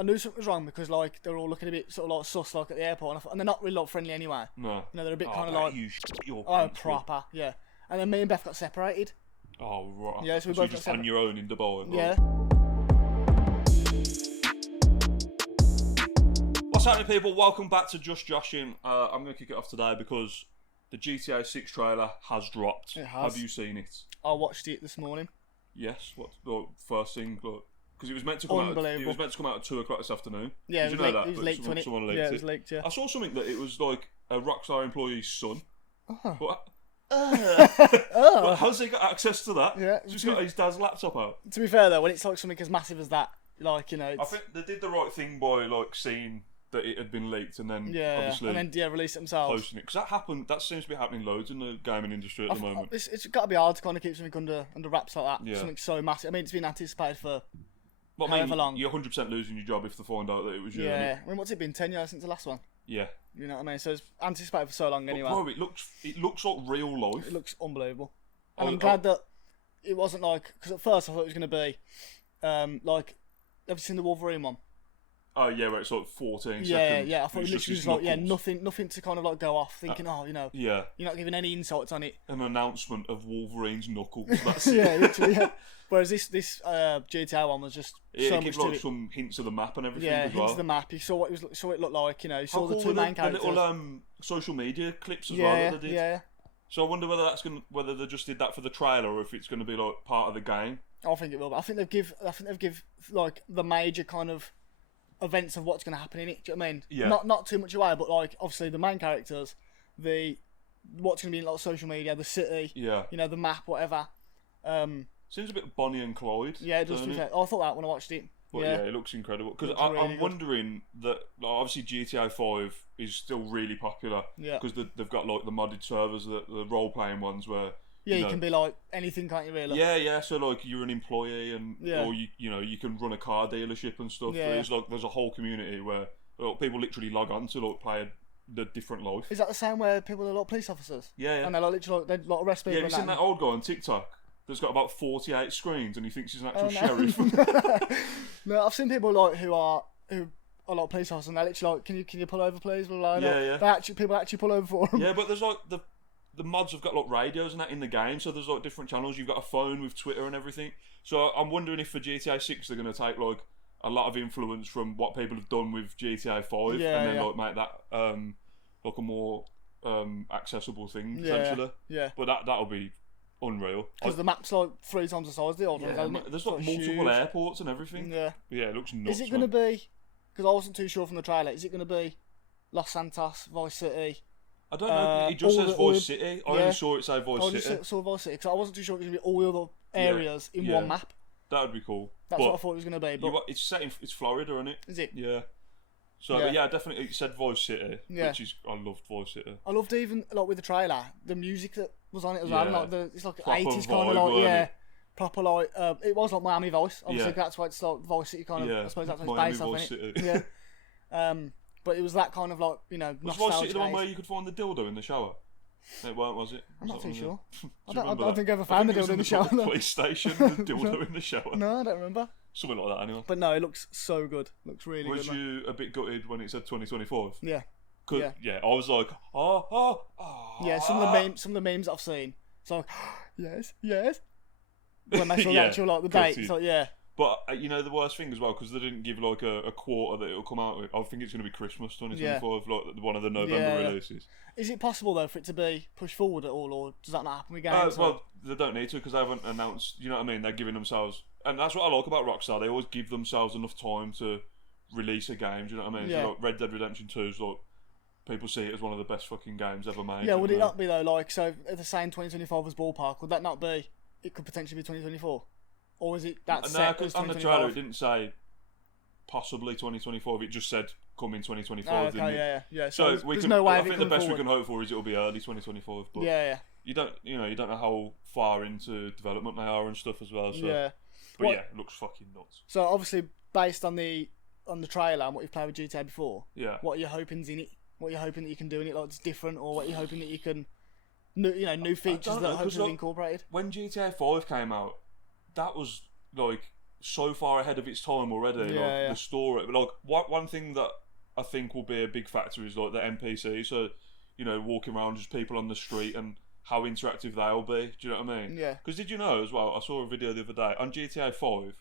I knew something was wrong because like they were all looking a bit sort of like sus like at the airport, and they're not really like friendly anyway. No. You know, they're a bit kind of mate, like you shit your oh pants, proper, yeah. And then me and Beth got separated. Oh right. Yeah, so we so both you're just got on your own in Dubai. Yeah. What's happening, people? Welcome back to Just Joshing. I'm going to kick it off today because the GTA 6 trailer has dropped. It has. Have you seen it? I watched it this morning. Yes. What? The first thing, because it was meant to come out. It was meant to come out at 2:00 this afternoon. Yeah, Did it you was know leaked. that? It was leaked when someone leaked yeah, it. it was leaked. Yeah. I saw something that it was like a Rockstar employee's son. Oh. But, but how's he got access to that? Yeah. He's got his dad's laptop out. To be fair though, when it's like something as massive as that, like, you know, it's, I think they did the right thing by like seeing that it had been leaked and then yeah, obviously and then release it themselves. posting it, because that happened. That seems to be happening loads in the gaming industry at the moment. It's got to be hard to kind of keep something under wraps like that. Yeah. Something so massive. I mean, it's been anticipated for But however long. You're 100% losing your job if they find out that it was you. Yeah. I mean, what's it been? 10 years since the last one. Yeah. You know what I mean? So it's anticipated for so long But anyway. bro, it looks like real life. It looks unbelievable. And Oh, I'm glad that it wasn't like, because at first I thought it was going to be like, have you seen the Wolverine one? Oh yeah, where it's like 14 Yeah, seconds. yeah. I thought it It's literally just was like, yeah, knuckles. nothing to kind of like go off thinking, oh, you know, Yeah, you're not giving any insights on it. an announcement of Wolverine's knuckles. That's it. Yeah, literally. Yeah. Whereas this GTA one was just Yeah, so it much gives to like it. some hints of the map and everything Yeah, as hints well. of the map. You saw what it looked like. You know, you saw the cool two were main the characters. little social media clips as well Yeah, that they did. yeah. So I wonder whether they just did that for the trailer or if it's going to be like part of the game. I think it will. But I think they've give like the major kind of events of what's going to happen in it. Do you know what I mean? Yeah. Not too much away, but like obviously the main characters, what's going to be in like social media, the city, Yeah. you know, the map, whatever. Seems a bit Bonnie and Clyde. Yeah, it does. doesn't To be it? fair. I thought that when I watched it. But yeah, it looks incredible. Because Looks really I'm good. wondering that like, obviously GTA 5 is still really popular. Yeah. Because they've got like the modded servers, the role playing ones where. Yeah, you know, can be like anything, can't you? Really? Yeah. So like you're an employee and Yeah. or you can run a car dealership and stuff. Yeah. There's a whole community where people literally log on to like play the different life. Is that the same where people are like police officers? Yeah. And they like literally they like arrest people. Yeah, have you and seen that old guy on TikTok that's got about 48 screens and he thinks he's an actual no. sheriff? No, I've seen people like who are like police officers, and they literally like, can you pull over, please? Blah, blah, blah. Yeah. People actually pull over for them. Yeah, but there's like the mods have got like radios and that in the game, so there's like different channels. You've got a phone with Twitter and everything. So I'm wondering if for GTA 6 they're going to take like a lot of influence from what people have done with GTA 5 and then like make that like a more accessible thing potentially. Yeah. But that'll be unreal. Because the map's like 3 times the size of the old one. Yeah, Isn't it? there's It's like multiple huge. airports and everything. Yeah. Yeah, it looks nuts. Is it going to be? Because I wasn't too sure from the trailer. Is it going to be Los Santos, Vice City? I don't know. It just says Voice City. I yeah. only saw it say Voice I City. just saw Vice City because I wasn't too sure it was going to be all the other areas in one map. That would be cool. That's what I thought it was going to be. But It's set in it's Florida, isn't it? is it? Yeah. So definitely it said Voice City, which is I loved Voice City. I loved even like with the trailer, the music that was on it as well. Yeah. Like it's like Proper 80s kind of vibe, like weren't it? proper like it was like Miami Vice. Obviously Yeah. that's why it's like Vice City kind of. Yeah, I suppose that's what Miami it's based Vice off in City. it. Yeah. But it was that kind of like, you know, Was Voice nostalgic. City the one days. where you could find the dildo in the shower? It weren't, was it? I'm not too sure. I I don't think I ever found the dildo in the shower. The police station, the dildo in the shower. No, I don't remember. Something like that, anyway. But no, it looks so good. Looks really Was good. you a bit gutted when it said 2025? Yeah. Yeah, I was like, oh. Yeah, some of the memes I've seen. It's like, yes. When they saw the actual like the date, it's like But you know the worst thing as well, because they didn't give like a quarter that it'll come out with. I think it's going to be Christmas 2025, like one of the November releases. Is it possible though for it to be pushed forward at all, or does that not happen with games? Well, they don't need to because they haven't announced. You know what I mean? They're giving themselves, and that's what I like about Rockstar. They always give themselves enough time to release a game. Do you know what I mean? Yeah. So, like Red Dead Redemption 2 is like people see it as one of the best fucking games ever made. Yeah, would it not be though? Like, so if they're saying 2025 was ballpark, would that not be? It could potentially be 2024, or is it that No, set because as on the 2025? trailer it didn't say possibly 2025. It just said come in 2025. Oh, didn't okay, it? yeah. So there's no way I of it think the coming best forward. we can hope for is it'll be early 2025. But Yeah. you don't know how far into development they are and stuff as well. So. Yeah. But What- yeah, it looks fucking nuts. So obviously, based on the trailer and what you've played with GTA before, Yeah. what are you hoping's in it? What are you hoping that you can do in it? Like it's different, or what are you hoping that you can, new features don't that know, 'cause, hopefully like, incorporated? When GTA 5 came out, that was like so far ahead of its time already. Yeah, like yeah. the story, like one thing that I think will be a big factor is like the NPC. So, you know, walking around just people on the street and how interactive they'll be. Do you know what I mean? Yeah. Because did you know as well? I saw a video the other day on GTA 5.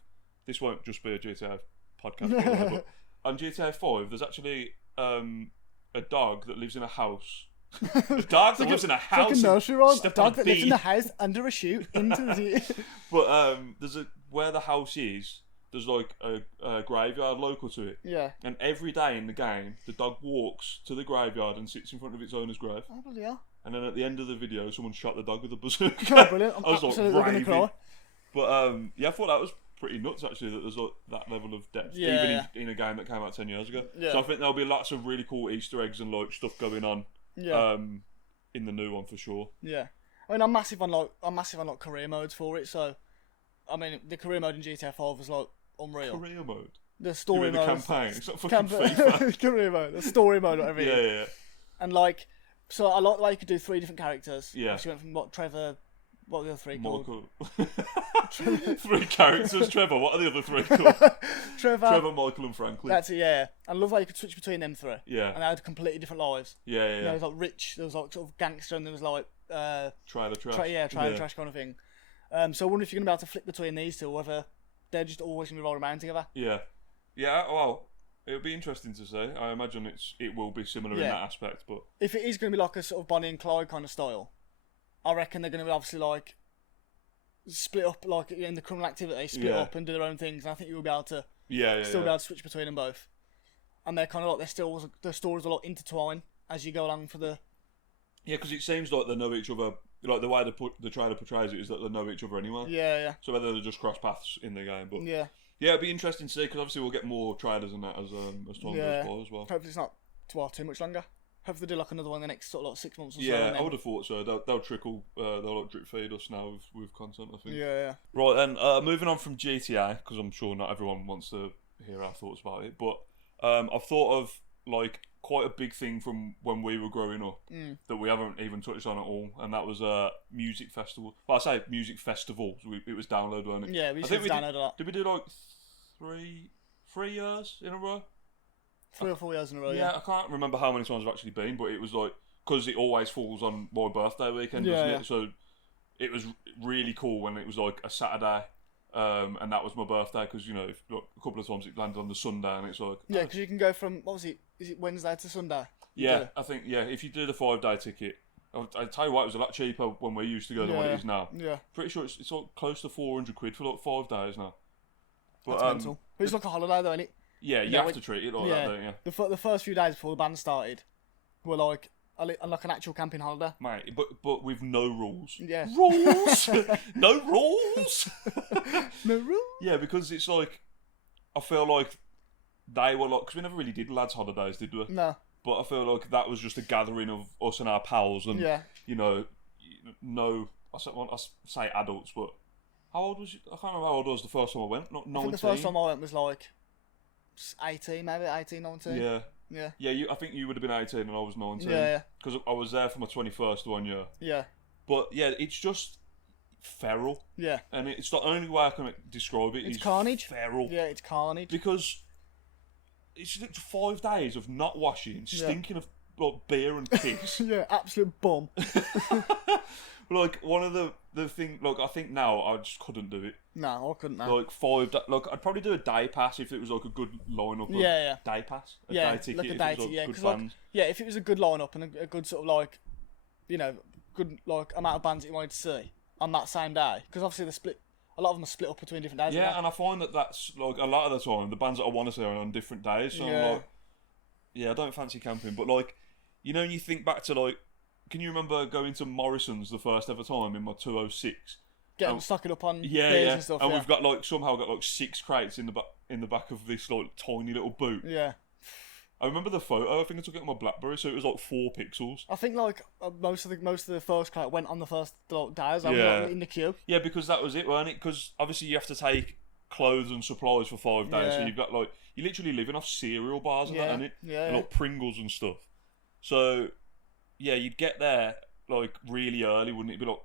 This won't just be a GTA podcast, by the way, but on GTA 5, there's actually a dog that lives in a house. A dog that lives in a house. It's like a nursery rhyme. A stepped dog on that lives in bee. the house under a chute into the. But there's where the house is. There's like a graveyard local to it, Yeah. and every day in the game, the dog walks to the graveyard and sits in front of its owner's grave. Oh, bloody hell. And then at the end of the video, someone shot the dog with a bazooka. Oh, brilliant. I'm I was like absolutely going to raving. cry. But yeah, I thought that was pretty nuts actually. That there's like that level of depth, Yeah, even yeah. in a game that came out 10 years ago. Yeah. So I think there'll be lots of really cool Easter eggs and like stuff going on. Yeah. In the new one for sure. Yeah. I mean, I'm massive on like career modes for it. So, I mean, the career mode in GTA 5 was like unreal. Career mode. The You story mean the mode. campaign? It's not fucking FIFA. Career mode. The story mode, whatever. it Yeah, is. yeah, And like, so I like the way you could do 3 different characters. Yeah. She went from Trevor. What were the other 3 yeah. called? Michael. 3 characters. Trevor. What are the other 3 called? Trevor, Michael, and Franklin. That's it. Yeah. And I love how you could switch between them 3. Yeah. And they had completely different lives. Yeah, yeah, You know, yeah. there was like rich. There was like sort of gangster, and there was like Trailer trash. trailer trash kind of thing. So I wonder if you're gonna be able to flip between these two, or whether they're just always gonna be rolling around together. Yeah. Yeah, well, it'll be interesting to see. I imagine it will be similar in Yeah. that aspect, but If it is gonna be like a sort of Bonnie and Clyde kind of style, I reckon they're gonna be obviously like split up, like in the criminal activity, split Yeah. up and do their own things. And I think you'll be able to yeah, still be able to switch between them both. And they're kind of like their stories are like intertwined as you go along for the. Yeah, because it seems like they know each other. Like the way the trailer portrays it is that they know each other anyway. Yeah, So whether they just cross paths in the game, but yeah. it'll be interesting to see because obviously we'll get more trailers and that as time Yeah. goes by as well. Hopefully it's not too much longer. Hopefully they do like another one in the next sort of like 6 months or so. Yeah, and I then- would have thought so. They'll trickle, they'll like drip feed us now with content. I think. Yeah. Right then, moving on from GTA because I'm sure not everyone wants to hear our thoughts about it, but I've thought of like quite a big thing from when we were growing up that we haven't even touched on at all, and that was music festival. Well, I say music festivals. It was download, wasn't it? Yeah, we I used think to download a lot. Did we do like three years in a row? 3 or 4 years in a row. Yeah, I can't remember how many times I've actually been, but it was like because it always falls on my birthday weekend, Yeah, doesn't yeah. it? So it was really cool when it was like a Saturday, and that was my birthday because you know look, a couple of times it landed on the Sunday, and it's like Yeah, because you can go from what was it? Is it Wednesday to Sunday? yeah, I think if you do the 5-day ticket, I tell you what, it was a lot cheaper when we used to go than what it is now. Yeah, Pretty sure it's like close to 400 quid for like 5 days now. But that's mental. But it's like a holiday though, isn't it? yeah, you Yeah, have to treat it like yeah. that, don't you? The first few days before the band started were like like an actual camping holiday. Mate, but with no rules. Yeah. Rules? No rules? No rules. Yeah, because it's like, I feel like they were like, because we never really did lads' holidays, did we? No. But I feel like that was just a gathering of us and our pals, and Yeah. you know, I say adults, but how old was you? I can't remember how old I was the first time I went. Not 19. I think the first time I went was like 18, maybe 18, 19. Yeah, Yeah. yeah. I think you would have been 18 and I was 19. Yeah. Because I was there for my 21st one year. Yeah. But yeah, it's just feral, Yeah. and it's the only way I can describe it. It's is carnage. Feral. Yeah. It's carnage. Because it's like 5 days of not washing, stinking of like beer and piss. Yeah. Absolute bum. Like one of the thing, like I think now I just couldn't do it. No, I couldn't. No. Like 5, like I'd probably do a day pass if it was like a good lineup. Of Yeah. Day pass. Yeah, Day ticket. like a if day it was, ticket, yeah, good 'cause, like, bands. Yeah, if it was a good lineup and a good sort of like, you know, good like amount of bands that you wanted to see on that same day, because obviously they're split. A lot of them are split up between different days. Yeah, aren't and I find that's like a lot of the time the bands that I want to see are on different days. So Yeah. I'm like, yeah, I don't fancy camping, but like, you know, when you think back to like, can you remember going to Morrison's the first ever time in my 206? they? Getting stocking up on Yeah, beers yeah. and stuff. And yeah. we've got like somehow got like 6 crates in the back of this like tiny little boot. Yeah, I remember the photo. I think I took it on my BlackBerry, so it was like 4 pixels. I think like most of the first crowd went on the first like, days. I was Yeah. like, in the queue. Yeah, because that was it, weren't it? Because obviously you have to take clothes and supplies for 5 days, so Yeah. you've got like you're literally living off cereal bars and Yeah, that, innit? yeah, And yeah. like Pringles and stuff. So yeah, you'd get there like really early, wouldn't it? Be like,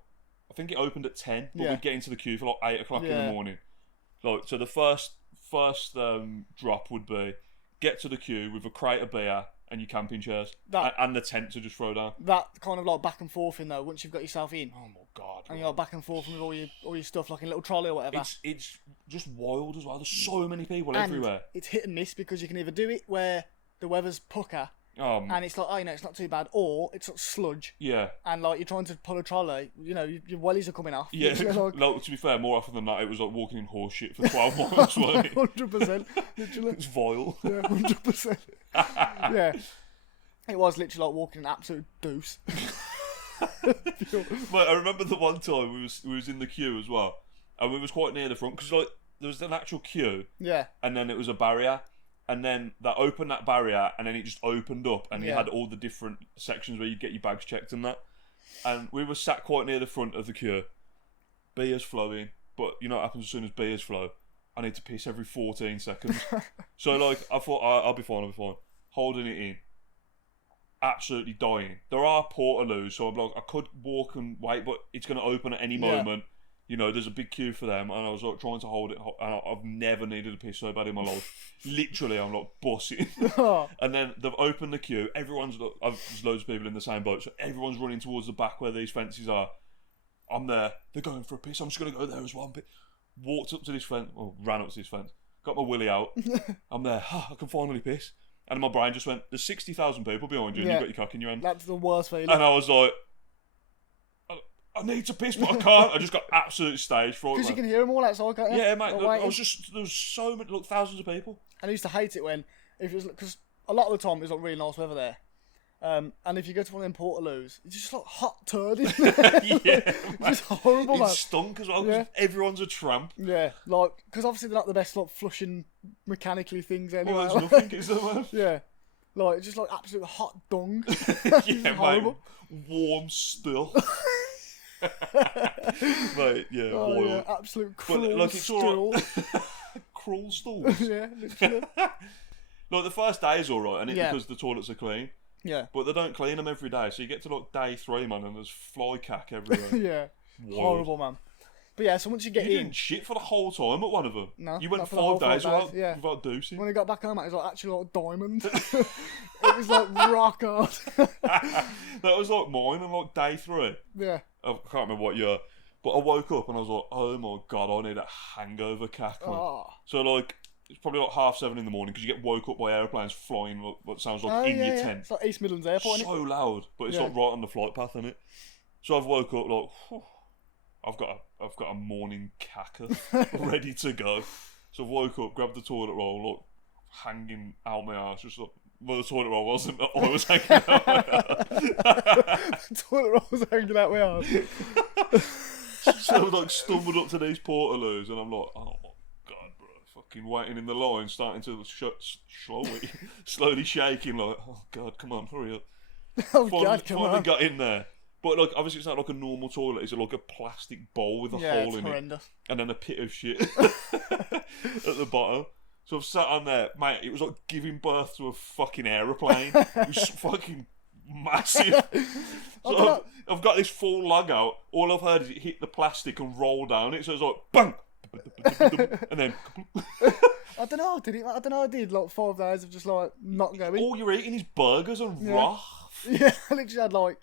I think it opened at 10, but Yeah. we'd get into the queue for like 8 o'clock in Yeah. the morning. Like, so the first drop would be get to the queue with a crate of beer and your camping chairs and the tent to just throw down. That kind of like back and forth in though. Once you've got yourself in, Oh my god! and you're like back and forth with all your stuff like in a little trolley or whatever. It's just wild as well. There's so many people And everywhere. it's hit and miss because you can either do it where the weather's pucker and it's like, oh, you know, it's not too bad, or it's sort of sludge Yeah. and like you're trying to pull a trolley, you know, your wellies are coming off. Yeah, Like, no, to be fair, more often than not, it was like walking in horse shit for 12 months, wasn't it? 100%, literally. It's vile. Yeah, 100%. Yeah. It was literally like walking an absolute deuce. Mate, I remember the one time we was in the queue as well, and we was quite near the front, because like, there was an actual queue, Yeah. and then it was a barrier, and then they opened that barrier, and then it just opened up, and you Yeah. had all the different sections where you get your bags checked and that. And we were sat quite near the front of the queue. Beer's flowing, but you know what happens as soon as beers flow? I need to piss every 14 seconds. So like, I thought I'll be fine. Holding it in, absolutely dying. There are portaloos, so I'm like, I could walk and wait, but it's going to open at any moment. You know, there's a big queue for them, and I was like trying to hold it, and I've never needed a piss so bad in my life. Literally, I'm like bussing. And then they've opened the queue. Everyone's there's loads of people in the same boat, so everyone's running towards the back where these fences are. I'm there. They're going for a piss. I'm just going to go there as well. Walked up to this fence, or ran up to this fence. Got my willy out. I'm there. I can finally piss. And my brain just went, there's 60,000 people behind you, and you've got your cock in your hand. That's the worst feeling. And I was like, I need to piss, but I can't. I just got absolute stage fright. Because you can hear them all outside, can't you? Yeah, mate. Like, I was just, there was so many, look, thousands of people. And I used to hate it when, if it was, because a lot of the time it's like really nice weather there. And if you go to one of them portaloos, it's just like hot turd in there. Yeah, it's just horrible, man. It stunk as well, because everyone's a tramp. Yeah, like, because obviously they're not the best like flushing mechanically things anyway. Well, there's nothing, is there, man? Yeah, like just like absolute hot dung. Yeah, horrible. mate. Warm still. Mate, yeah, Oh wild. yeah, absolute But, cruel like, it's stool. Cruel stools. Yeah, literally. Like, the first day is alright, and it's Yeah. because the toilets are clean. Yeah, But they don't clean them every day, so you get to like day 3, man, and there's fly cack everywhere. yeah, Wild. horrible, man. But yeah, so once you get You in, didn't shit for the whole time at one of them. No, You went not for the whole 5 days 5 days, without, yeah. without doosing. when I got back home, it was like actually like diamond. It was like rock hard. That was like mine on like day 3. Yeah, I can't remember what year. But I woke up and I was like, oh my god, I need a hangover cack, man. oh. So like, it's probably like 7:30 in the morning, because you get woke up by airplanes flying what sounds like Oh, in yeah, your yeah. tent. It's like East Midlands Airport, So innit? loud, but it's Yeah. like right on the flight path, innit? So I've woke up like, whew, I've got a morning cacker ready to go. So I've woke up, grabbed the toilet roll, like hanging out my ass, just like, well, the toilet roll wasn't, I was hanging out my ass. Toilet roll was hanging out my ass. So I like stumbled up to these portaloos, and I'm like, oh my god, bro, fucking waiting in the line, starting to slowly shaking, like, oh god, come on, hurry up. Oh God, come Finally on. got in there. But like, obviously it's not like a normal toilet, it's like a plastic bowl with a Yeah, hole it's in it, horrendous. and then a pit of shit at the bottom. So I've sat on there, mate, it was like giving birth to a fucking aeroplane. It was fucking massive. So I've got this full lug out, all I've heard is it hit the plastic and roll down it, so it's like, bang! And then, I don't know, did it? I don't know, I did like 5 days of just like not going. all you're eating is burgers and raw. Yeah, I literally had like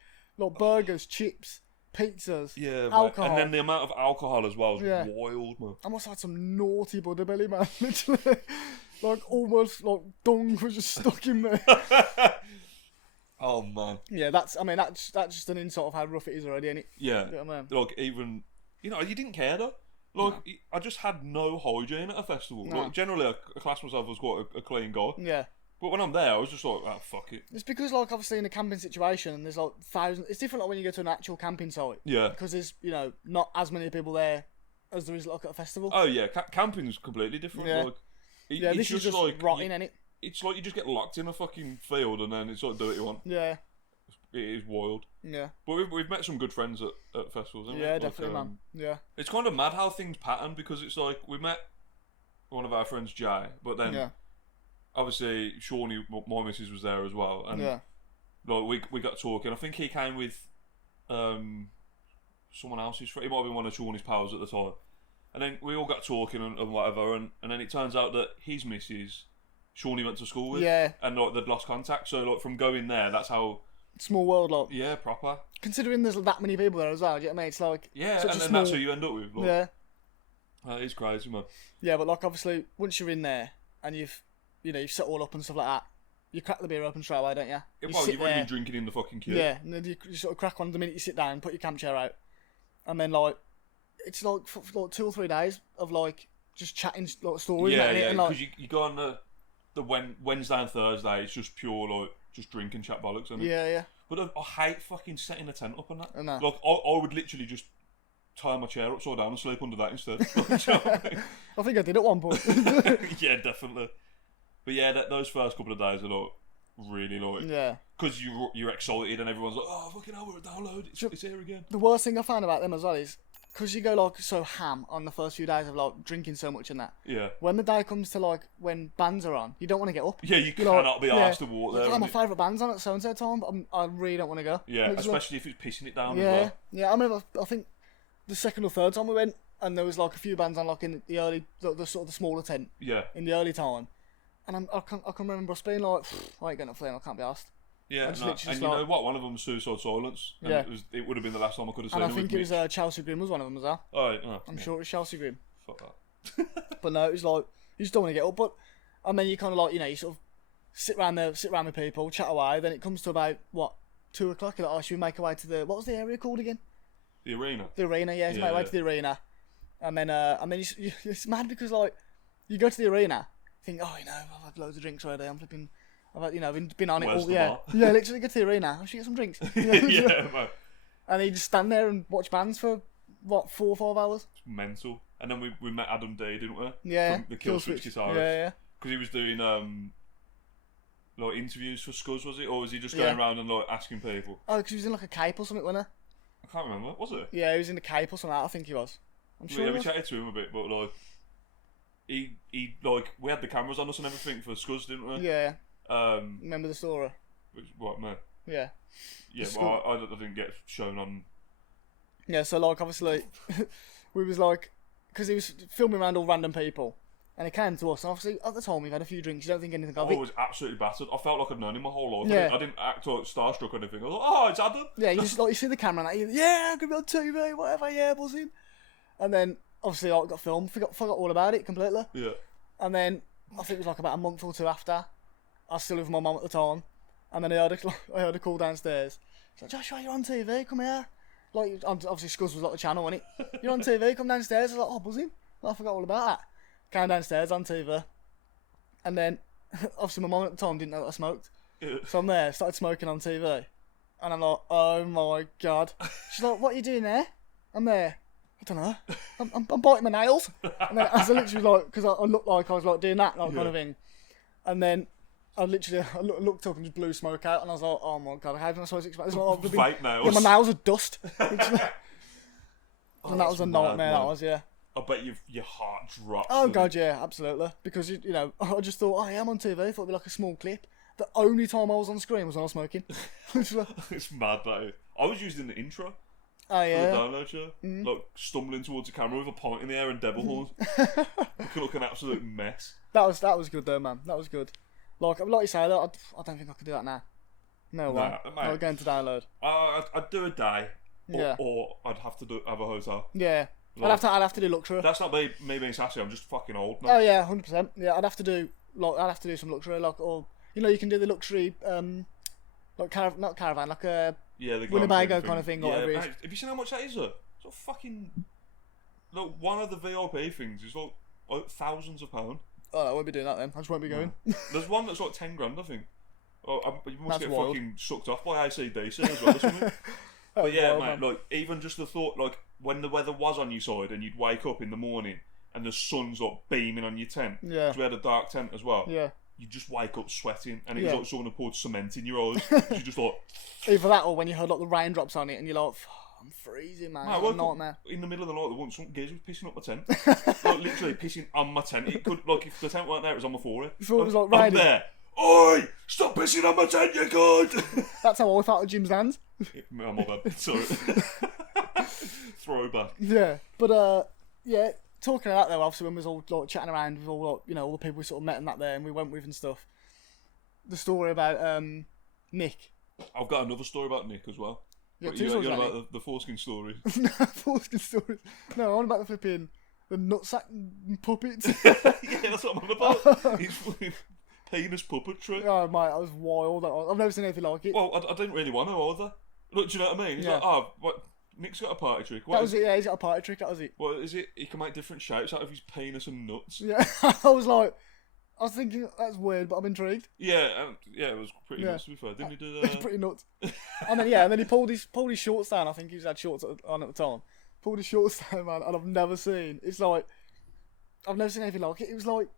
burgers, chips, pizzas, Yeah, mate. alcohol. And then the amount of alcohol as well is Yeah. wild, man. I must have had some naughty body belly, man. Literally, like almost like dung was just stuck in there. Oh man. Yeah, that's just an insight of how rough it is already, ain't it? Yeah. You know what I mean? Like, even, you didn't care though. Like, I just had no hygiene at a festival. No. Like, generally, I class myself as quite a clean guy. Yeah. But when I'm there, I was just like, oh, fuck it. It's because, like, obviously in a camping situation, and there's like thousands. It's different like when you go to an actual camping site Yeah. because there's not as many people there as there is like at a festival. Oh, yeah. Camping's completely different. Yeah. Like, yeah, it's this is just like, rotting, ain't it? it's like you just get locked in a fucking field and then it's like, do what you want. Yeah. It is wild. Yeah. But we've met some good friends at festivals, haven't we? Yeah, Like, definitely, man. Yeah. It's kind of mad how things pattern, because it's like, we met one of our friends, Jay, but then Yeah. obviously Shawnee, my missus, was there as well, and Yeah. like we got talking. I think he came with someone else's friend. He might have been one of Shawnee's pals at the time, And then we all got talking and whatever, and then it turns out that his missus, Shawnee went to school with, Yeah. and like they'd lost contact. So like from going there, that's how. Small world, like. Yeah, proper. Considering there's that many people there as well, do you know what I mean? It's like Yeah, such and a then small... that's who you end up with. Like, Yeah, that is crazy, man. yeah, but like obviously once you're in there and you've set all up and stuff like that, you crack the beer open straight away, don't you? Yeah, You well, sit you've already there, been drinking in the fucking queue. yeah, and then you sort of crack on the minute you sit down, put your camp chair out, and then like it's like for like 2 or 3 days of like just chatting like stories. Yeah, and yeah, and, because like, you go on the Wednesday and Thursday, it's just pure like just drinking chat bollocks, isn't it? yeah, But I hate fucking setting a tent up and that. I know. Like I would literally just tie my chair upside down and sleep under that instead. Like, do you know what I mean? I think I did at one point. Yeah, definitely. But yeah, those first couple of days are like really like Yeah. because you're excited and everyone's like, oh fucking hell, we're at download. It's here again. The worst thing I found about them as well is because you go like so ham on the first few days of like drinking so much and that. Yeah. When the day comes to like when bands are on, you don't want to get up. Yeah, you You're like, cannot be yeah. asked to walk there. Like, oh, my and favourite band's on at so and so time, but I really don't want to go. yeah, It's like- especially if it's pissing it down as yeah, well. yeah. I remember. I think the second or third time we went, and there was like a few bands on like in the early, the sort of the smaller tent Yeah. in the early time, and I can remember us being like, I ain't going to flame, I can't be asked. Yeah, I just no, literally and just you like- know what? One of them was Suicide Silence. And Yeah. it would have been the last time I could have seen And I them think with it was Mitch. Chelsea Grim was one of them as well. Oh, yeah. I'm sure it was Chelsea Grim. Fuck that. But no, it was like you just don't want to get up. But I mean, you kind of like you sort of sit around with people, chat away. Then it comes to about what 2 o'clock. You're like, oh, should we make our way to the what was the area called again? The arena. The arena, yeah. Make our way to the arena, and then it's mad because like you go to the arena, think, oh, I've had loads of drinks already. I'm flipping. I've been on it Where's all, the yeah, bar? yeah. Literally get to the arena. I should get some drinks. Yeah, man. And you just stand there and watch bands for what 4 or 5 hours. It's mental. And then we met Adam D, didn't we? Yeah, From the Killswitch guitarist. Yeah. Because he was doing like interviews for Scuzz, was it? Or was he just going Yeah. around and like asking people? Oh, because he was in like a cape or something, wasn't I can't remember. Was it? he? Yeah, he was in a cape or something. I think he was. I'm sure. Yeah, he we was. chatted to him a bit, but like he like we had the cameras on us and everything for Scuzz, didn't we? Yeah. Um, Remember the story? which, what man? Yeah. Yeah, It's well, I didn't get shown on. Yeah, so like obviously we was like because he was filming around all random people and he came to us and obviously at the time we've had a few drinks, you don't think anything of I it. was absolutely battered. I felt like I'd known him my whole life. Yeah. I didn't act like starstruck or anything. I was like, oh, it's Adam. Yeah, you just like you see the camera and that, yeah, I'm gonna be on TV, whatever, yeah, buzzing. And then obviously I got filmed, forgot all about it completely. Yeah. And then I think it was like about a month or two after, I was still with my mum at the time, and then I heard a call downstairs. It's like, Joshua, you're on TV, come here. Like, obviously Scuzz was like the channel, wasn't it? You're on TV, come downstairs. I was like, oh, buzzing. I forgot all about that. Came downstairs on TV. And then, obviously my mum at the time didn't know that I smoked. Yeah. So I'm there, started smoking on TV. And I'm like, oh my God. She's like, what are you doing there? I'm there. I don't know. I'm biting my nails. And then I was literally like, because I looked like I was like doing that like kind of thing. And then I looked up and just blew smoke out, and I was like, oh my God, how am I supposed to explain this? Like, Fake nails. Yeah, my nails are dust. Oh, And that that's was a mad, nightmare, man. that was, yeah. I bet your heart dropped. Oh didn't God, yeah, absolutely. Because, I just thought, oh, yeah, I'm on TV. I thought it'd be like a small clip. The only time I was on screen was when I was smoking. Literally. it? It's mad, that is. I was using the intro Oh, for the yeah. download show. Like, stumbling towards the camera with a pint in the air and devil horns. Looking like an absolute mess. That was good, though, man. That was good. Like you say, I don't think I could do that now. No way. Nah, mate. I'm going to download. I'd do a day, Yeah. or I'd have to have a hotel. Yeah. Like- I'd have to do luxury. That's not me being sassy. I'm just fucking old Oh now. yeah, 100%. Yeah, I'd have to do some luxury, like, or you can do the luxury, like not caravan, like a Yeah, the Winnebago glamping kind of thing, or Yeah, whatever it is. mate, have you seen how much that is? Though? It's like fucking. Look, one of the VIP things is like thousands of pounds. Oh, I won't be doing that then. I just won't be going. There's one that's like 10 grand, I think. You must That's get wild. fucking sucked off by ACDC as well or something. But yeah, wild, mate, man. like, even just the thought, like, when the weather was on your side and you'd wake up in the morning and the sun's, like, beaming on your tent. Yeah. 'Cause we had a dark tent as well. Yeah. You just wake up sweating and it Yeah. was like someone had poured cement in your eyes. You just like, Either that or when you heard like the raindrops on it and you're like, I'm freezing, man. I It's a woke up nightmare. in the middle of the night, the one some geezer was pissing up my tent. Like, literally pissing on my tent. It could, like, if the tent weren't there, it was on my forehead. You thought it was like I'm raining? there. Oi! Stop pissing on my tent, you cunt! That's how I felt at Jim's hands. Oh, my bad. Sorry. Throwback. Yeah, but yeah, talking of that though, obviously when we was all like chatting around with all like, all the people we sort of met and that there and we went with and stuff. The story about Nick. I've got another story about Nick as well. You got But two stories you're about about the foreskin story. No, foreskin stories. No, I'm about the flipping the nutsack puppets. Yeah, that's what I'm on about. He's fucking penis puppetry. Oh mate, that was wild. I've never seen anything like it. Well, I didn't really want to either. Look, do you know what I mean? He's Yeah. like, oh, what? Nick's got a party trick. What That is was it. Yeah, he's got a party trick. That was it. What is it? He can make different shapes out of his penis and nuts. Yeah, I was thinking that's weird, but I'm intrigued. Yeah, it was pretty Yeah. nuts to be fair. Didn't he do It's that? pretty nuts. And then he pulled his shorts down. I think he's had shorts on at the time. Pulled his shorts down, man, and I've never seen. It's like I've never seen anything like it. It was like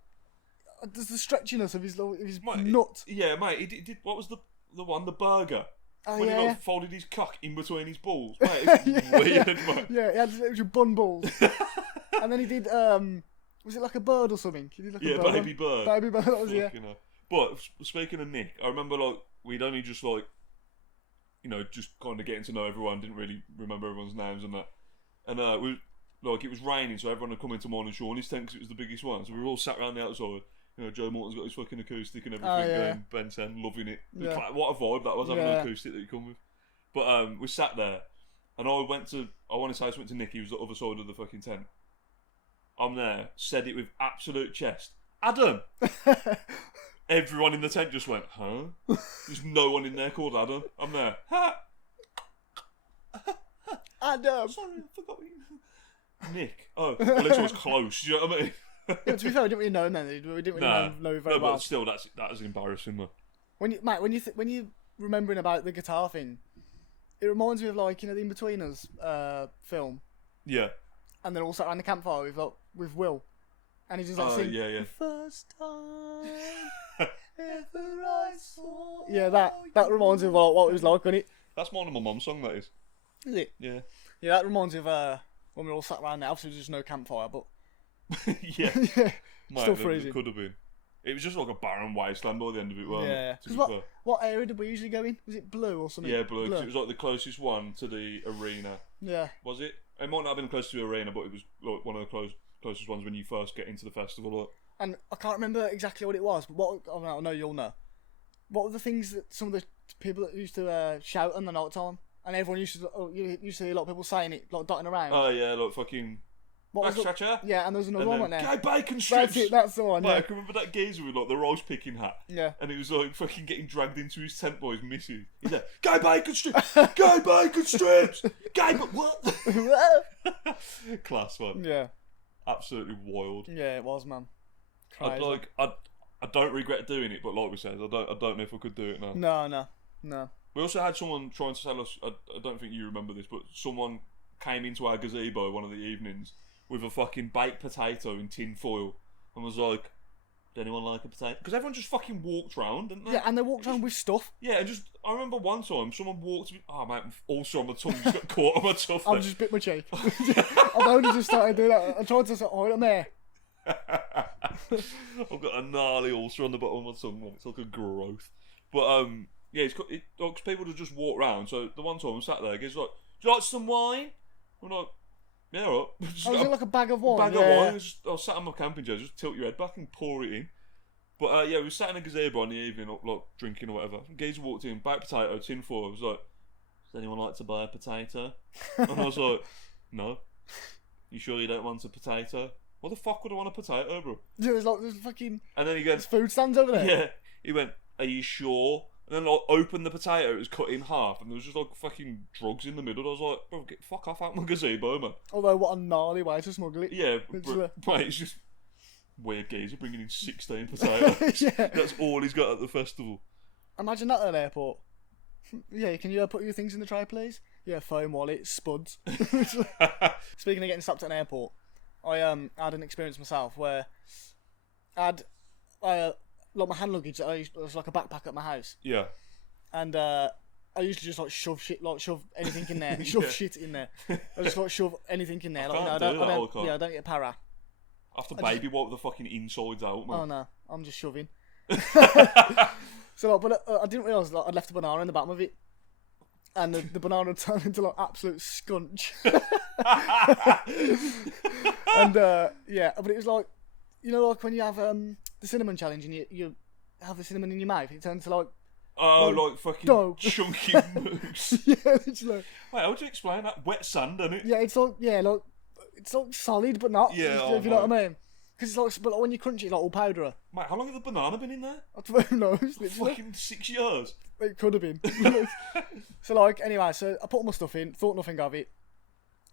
there's the stretchiness of his Mate, nut. Yeah, mate. He did. What was the one? The burger. Oh When he yeah, like folded his cock in between his balls. Mate, it's weird, man. yeah. He had it was bun balls. And then he did was it like a bird or something? He did like Yeah, a bird. baby bird. Baby bird. That was yeah. Fucking hell. But speaking of Nick, I remember like we'd only just like, just kind of getting to know everyone. Didn't really remember everyone's names and that. And we like it was raining, so everyone had come into mine and Shawnee's tent because it was the biggest one. So we were all sat around the outside. Joe Morton's got his fucking acoustic and everything. Oh, yeah. Going, Ben 10, loving it. Yeah. What a vibe that was having Yeah. an acoustic that you come with. But we sat there, and I want to say I went to Nick. He was the other side of the fucking tent. I'm there, said it with absolute chest. Adam. Everyone in the tent just went, huh? There's no one in there called Adam. I'm there. Ha! Adam. Sorry, I forgot you. Nick. Oh, at least I was close. Do you know what I mean? Yeah, to be fair, we didn't really know him then. We didn't really know him very no, well. but still, that is embarrassing, though. When you remembering about the guitar thing, it reminds me of like the Inbetweeners film, Yeah. and they're all sat around the campfire with Will, and he's just like singing, yeah. "The first time ever I saw." Yeah, that reminds me of what it was like, doesn't it? That's more than my mum's song, that is. Is it? Yeah. Yeah, that reminds me of when we all sat around there. Obviously, there's just no campfire, but Yeah. yeah, Mate, still it freezing. could have been. It was just like a barren wasteland by the end of it, wasn't Yeah. it? To 'Cause be fair. what area did we usually go in? Was it Blue or something? Yeah, Blue. 'Cause it was like the closest one to the arena. Yeah. Was it? It might not have been close to the arena, but it was like one of the closest ones when you first get into the festival. Like. And I can't remember exactly what it was, but I know you'll know. What were the things that some of the people that used to shout on the night time? And everyone used to, you used to hear a lot of people saying it, like dotting around. Oh yeah, like fucking What was the- backstretcher. Yeah, and there was another one, wasn't there? Guy bacon strips. That's it, that's the one, Mate, I yeah. can remember that geezer with like the rice picking hat. Yeah. And he was like fucking getting dragged into his tent by his missus. He's like, Guy bacon strips! Guy bacon strips! Guy what? Class one. Yeah. Absolutely wild. Yeah, it was, man. I Crazy. I don't regret doing it, but like we said, I don't know if I could do it now. No. We also had someone trying to tell us, I don't think you remember this, but someone came into our gazebo one of the evenings with a fucking baked potato in tin foil and was like, does anyone like a potato? Because everyone just fucking walked round, didn't they? Yeah, and they walked around with stuff. Yeah, and just, I remember one time someone walked, oh mate, also on my tongue, just got caught on my tuff. I've just bit my cheek. I've only just started doing that. I tried to say, oh, I'm there. I've got a gnarly ulcer on the bottom of my tongue, man. It's like a growth. But, yeah, cause people would just walk round. So the one time I sat there, he's like, do you like some wine? I'm like, yeah, all right. Just I was got in like a bag of wine. bag yeah. of wine. I was sat on my camping chair, just tilt your head back and pour it in. But yeah, we sat in a gazebo in the evening, like drinking or whatever. Geezer walked in, baked potato, tin foil. I was like, does anyone like to buy a potato? And I was like, no. You sure you don't want a potato? What the fuck would I want a potato, bro? There's like there's fucking And then he there's goes, food stands over there. yeah. He went, are you sure? And then like opened the potato, it was cut in half, and there was just like fucking drugs in the middle. I was like, bro, get fuck off out my gazebo, man. Although what a gnarly way to smuggle it. Yeah, It's mate, it's just weird geezer bringing in 16 potatoes. Yeah. That's all he's got at the festival. Imagine that at an airport. Yeah, can you put your things in the tray, please? Yeah, phone, wallet, spuds. Speaking of getting stopped at an airport, I had an experience myself where I had like my hand luggage. It was like a backpack at my house, Yeah. and I usually just like shove anything in there, shove Yeah. shit in there. I just like shove anything in there. I Like, can't no, I do don't, that, I I don't, can't. yeah, I don't get para. I have to baby wipe the fucking insides out, man. Oh no, I'm just shoving. So, like, but I didn't realise that I'd left a banana in the bottom of it, and the banana turned into like absolute scunch. And yeah, but it was like, you know, like when you have the cinnamon challenge and you have the cinnamon in your mouth, it turns to like, Oh, Like, like fucking dough. chunky mousse. yeah, literally. Wait, how would you explain that? Wet sand, isn't it? Yeah, it's like, it's like solid but not. Yeah, if you know what I mean. Because it's like, but like when you crunch it, it's like all powdery. Mate, how long has the banana been in there? Who knows? Literally. Fucking 6 years. It could have been. So like, anyway, so I put all my stuff in, thought nothing of it.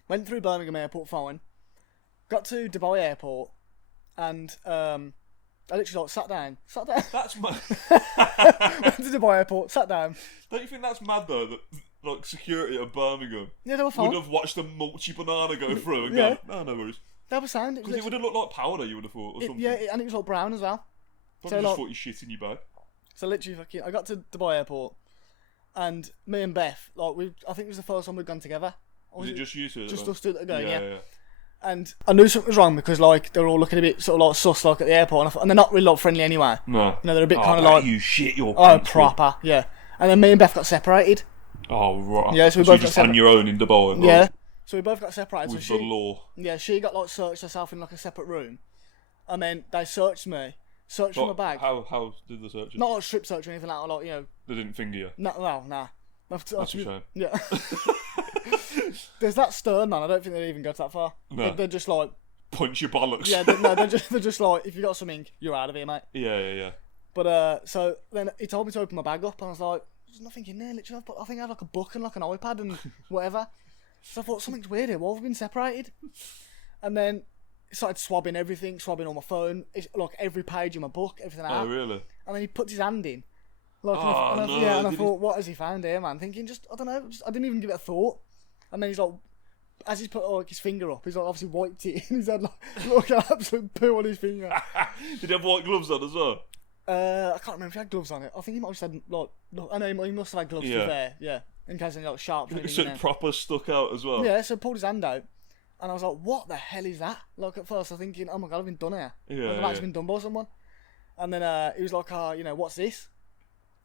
Went through Birmingham Airport fine. Got to Dubai Airport, and I literally like sat down. That's mad. Went to Dubai Airport, sat down. Don't you think that's mad though? That like security at Birmingham Yeah, they were would fine. have watched a mulchy banana go through and Yeah. gone, no worries. They were sound. It was Because it would have looked like powder, you would have thought, or something. yeah, and it was like brown as well. Probably so, just like- thought you shit in your bag. So literally, fucking, I got to Dubai Airport, and me and Beth, like I think it was the first time we'd gone together. Or Was it just you two? just then? us two going? Yeah. yeah. And I knew something was wrong because like they were all looking a bit sort of like sus like at the airport, and, and they're not really like friendly anyway. No. You know, they're a bit Oh, kind of mate, like you shit your oh pants. proper, yeah. And then me and Beth got separated. Oh, right. Yeah, so we you're both just got on your own in Dubai. like, Yeah. So we both got separated. With so the she, law. yeah, she got like searched herself in like a separate room, and then they searched me, searched for my But bag. how did the search? Not like strip search or anything like that. Like, you know, They didn't finger you. no, well, nah. That's a shame. Yeah. There's that stern, man. I don't think they'd even go that far. No. They're just like, Punch your bollocks. yeah, they're just like, if you got something, you're out of here, mate. yeah. But so then he told me to open my bag up, and I was like, there's nothing in there, literally. I think I had like a book and like an iPad and whatever. So I thought something's weird here. Why have we been separated? And then he started swabbing everything, swabbing on my phone, like every page in my book, everything like Oh, that. really? And then he puts his hand in. Like, Oh, and I, no, yeah, and I did thought, what has he found here, man? Thinking, just, I don't know, I didn't even give it a thought. And then he's like, as he's put like his finger up, he's like obviously wiped it, and he's had like absolute poo on his finger. Did he have white gloves on as well? I can't remember if he had gloves on it. I think he might have said like, no, I know he must have had gloves to Yeah. be fair, yeah, in case any like sharp. So it proper stuck out as well. Yeah, so I pulled his hand out, and I was like, what the hell is that? Like at first, I was thinking, oh my god, I've been done here. Yeah, Like, I've actually been done by someone. And then he was like, you know, what's this?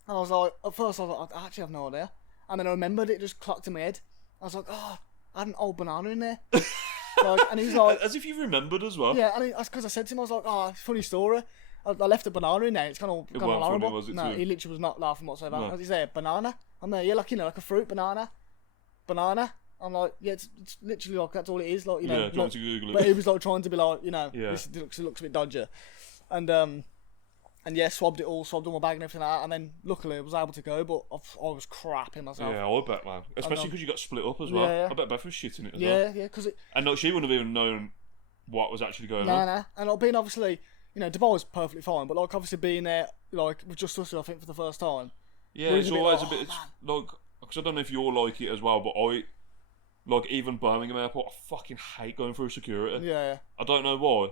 And I was like, at first I was like, I actually have no idea. And then I remembered it just clocked in my head. I was like, oh, I had an old banana in there. Like, and he was like, As if you remembered as well. yeah, and because I said to him, I was like, oh, funny story. I left a banana in there. It's kind of It weren't funny, horrible. was it, No, too? he literally was not laughing whatsoever. No. He's there, banana. I'm there, yeah, like, you know, like a fruit banana. Banana. I'm like, yeah, it's literally like that's all it is. Like, you know, Yeah, do you want to Google it? but he was like trying to be like, you know, Yeah. this looks a bit dodgy, and yeah, swabbed all my bag and everything like that, and then luckily I was able to go, but I was crapping myself. Yeah, I bet, man. Especially because you got split up as well. Yeah. I bet Beth was shitting it as well. yeah, because it, And no, she wouldn't have even known what was actually going nah, on. nah, and like being obviously, you know, Dubai was perfectly fine, but like obviously being there, like with just us, I think for the first time. Yeah, It it's was a bit always like, a bit, oh, like, because I don't know if you're like it as well, but like, even Birmingham Airport, I fucking hate going through security. Yeah. I don't know why.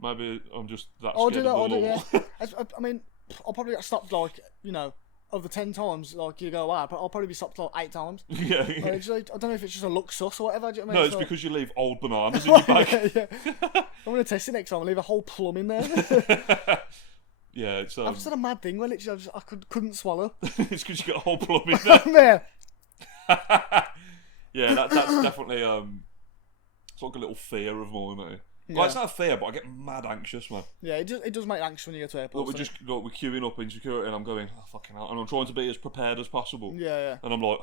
Maybe I'm just that I'll scared do that. of I'll the do. law. Yeah. I mean, I'll probably get stopped like, you know, of the 10 times like you go out, but I'll probably be stopped like 8 times. yeah. Like, it's like, I don't know if it's just a look sus or whatever. Do you know what I No, mean? it's like- because you leave old bananas in your bag. yeah. I'm gonna test it next time. I'll leave a whole plum in there. Yeah, it's I've just had a mad thing where literally I couldn't swallow. it's because you got a whole plum in there. There. Yeah, that's definitely it's like a little fear of mine, mate. Well, Yeah. it's not a fear, but I get mad anxious, man. Yeah, it does make you anxious when you go to Like airports. we're just like, we're queuing up in security, and I'm going, oh, fucking hell, and I'm trying to be as prepared as possible. Yeah. And I'm like,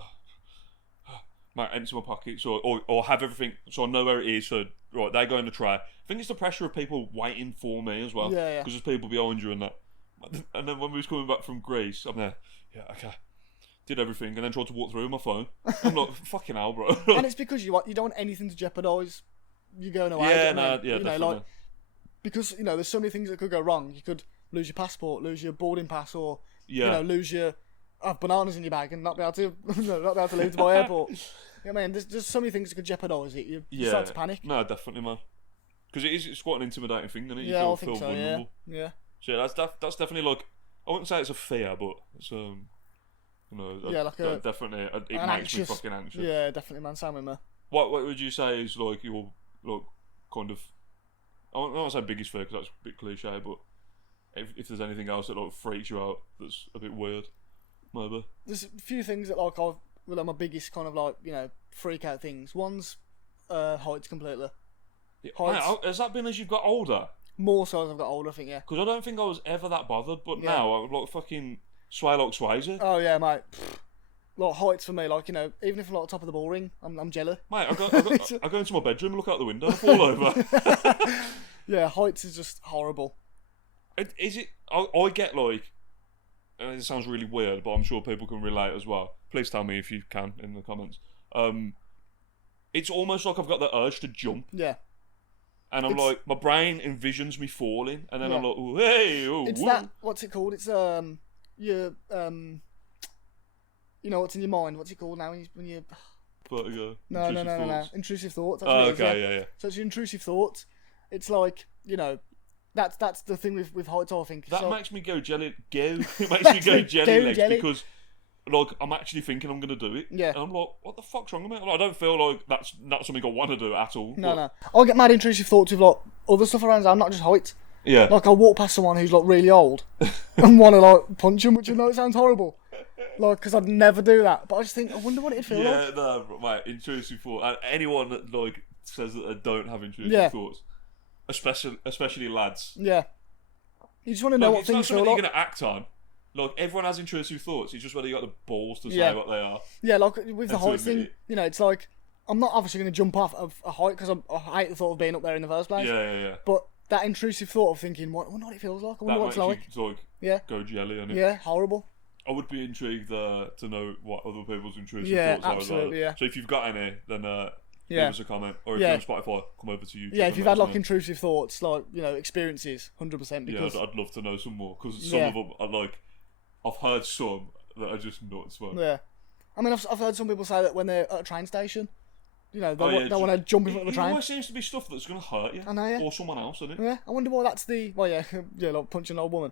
might empty my pockets or have everything so I know where it is. So right, they go in the tray. I think it's the pressure of people waiting for me as well. Yeah. Because there's people behind you and that. And then when we was coming back from Greece, I'm there. Yeah, okay. Did everything and then tried to walk through with my phone. I'm like, fucking hell, bro. And it's because you don't want anything to jeopardise you going away. Yeah, do you know what I mean? yeah, you know, definitely. like because you know there's so many things that could go wrong. You could lose your passport, lose your boarding pass, or Yeah. you know lose your have bananas in your bag and not be able to not be able to leave Dubai airport. You know what I mean, there's so many things that could jeopardise it. You Yeah. start to panic. No, definitely, man. Because it's quite an intimidating thing, isn't it? You Yeah, I feel think so. Yeah, vulnerable. yeah. So yeah, that's definitely like, I wouldn't say it's a fear, but it's you know, Yeah, like a- definitely it an makes anxious- me fucking anxious. Yeah, definitely, man. Same with me. What would you say is like your like kind of, I don't want to say biggest fear because that's a bit cliche, but if there's anything else that like freaks you out that's a bit weird, maybe. There's a few things that like I've were like my biggest kind of like freak out things. One's heights completely. Heights. Mate, has that been as you've got older? More so as I've got older, I think. Yeah. Because I don't think I was ever that bothered, but Yeah. now I'm like fucking sway like Swayze. Oh yeah, mate. Like heights for me, like even if I'm like top of the ball ring, I'm jealous. Mate, I go into my bedroom and look out the window and fall over. Yeah, heights is just horrible. Is it? I get like. It sounds really weird, but I'm sure people can relate as well. Please tell me if you can in the comments. It's almost like I've got the urge to jump, Yeah. and I'm It's- like, my brain envisions me falling, and then I'm Yeah. like, ooh, hey, ooh, It's woo. that. What's it called? It's your what's in your mind. What's it called now when you Vertigo. No. Intrusive thoughts. Intrusive thoughts. That's Oh, what it is, okay, yeah. So it's your intrusive thoughts. It's like that's the thing with heights. I think That so, makes me go jelly. It makes me go jelly legs jelly. because, like, I'm actually thinking I'm gonna do it. Yeah. And I'm like, what the fuck's wrong with me? Like, I don't feel like that's not something I want to do at all. No, but- no. I get mad intrusive thoughts with like other stuff around. I'm not just heights. Yeah. Like I'll walk past someone who's like really old and want to like punch him, which I know it sounds horrible. Like, because I'd never do that. But I just think, I wonder what it'd feel like. Yeah, no, mate, intrusive thoughts. And anyone that like says that they don't have intrusive Yeah. thoughts, especially lads. Yeah. You just want to know Like, what it's not things something feel you're like. gonna act on. Like everyone has intrusive thoughts. It's just whether you got the balls to say Yeah. what they are. Yeah, like with the And to heights thing, admit it's like, I'm not obviously going to jump off of a height because I hate the thought of being up there in the first place. Yeah. But that intrusive thought of thinking, I wonder what it feels like. I wonder That what makes it's like. you like Yeah. go jelly on it. Yeah, horrible. I would be intrigued to know what other people's intrusive Yeah, thoughts are. absolutely, yeah. So if you've got any, then leave Yeah. us a comment, or if Yeah. you're on Spotify, come over to YouTube. Yeah, if and you've let had us like know. intrusive thoughts, like, experiences, 100%. Yeah, Because I'd love to know some more because some Yeah. of them are like, I've heard some that are just nuts, man. yeah. I mean, I've heard some people say that when they're at a train station, they Oh, want yeah, to jump in front of It the train. always seems to be stuff that's going to hurt you. I know, yeah. Or someone else, isn't it? Yeah, I wonder why that's the yeah, like punching an old woman.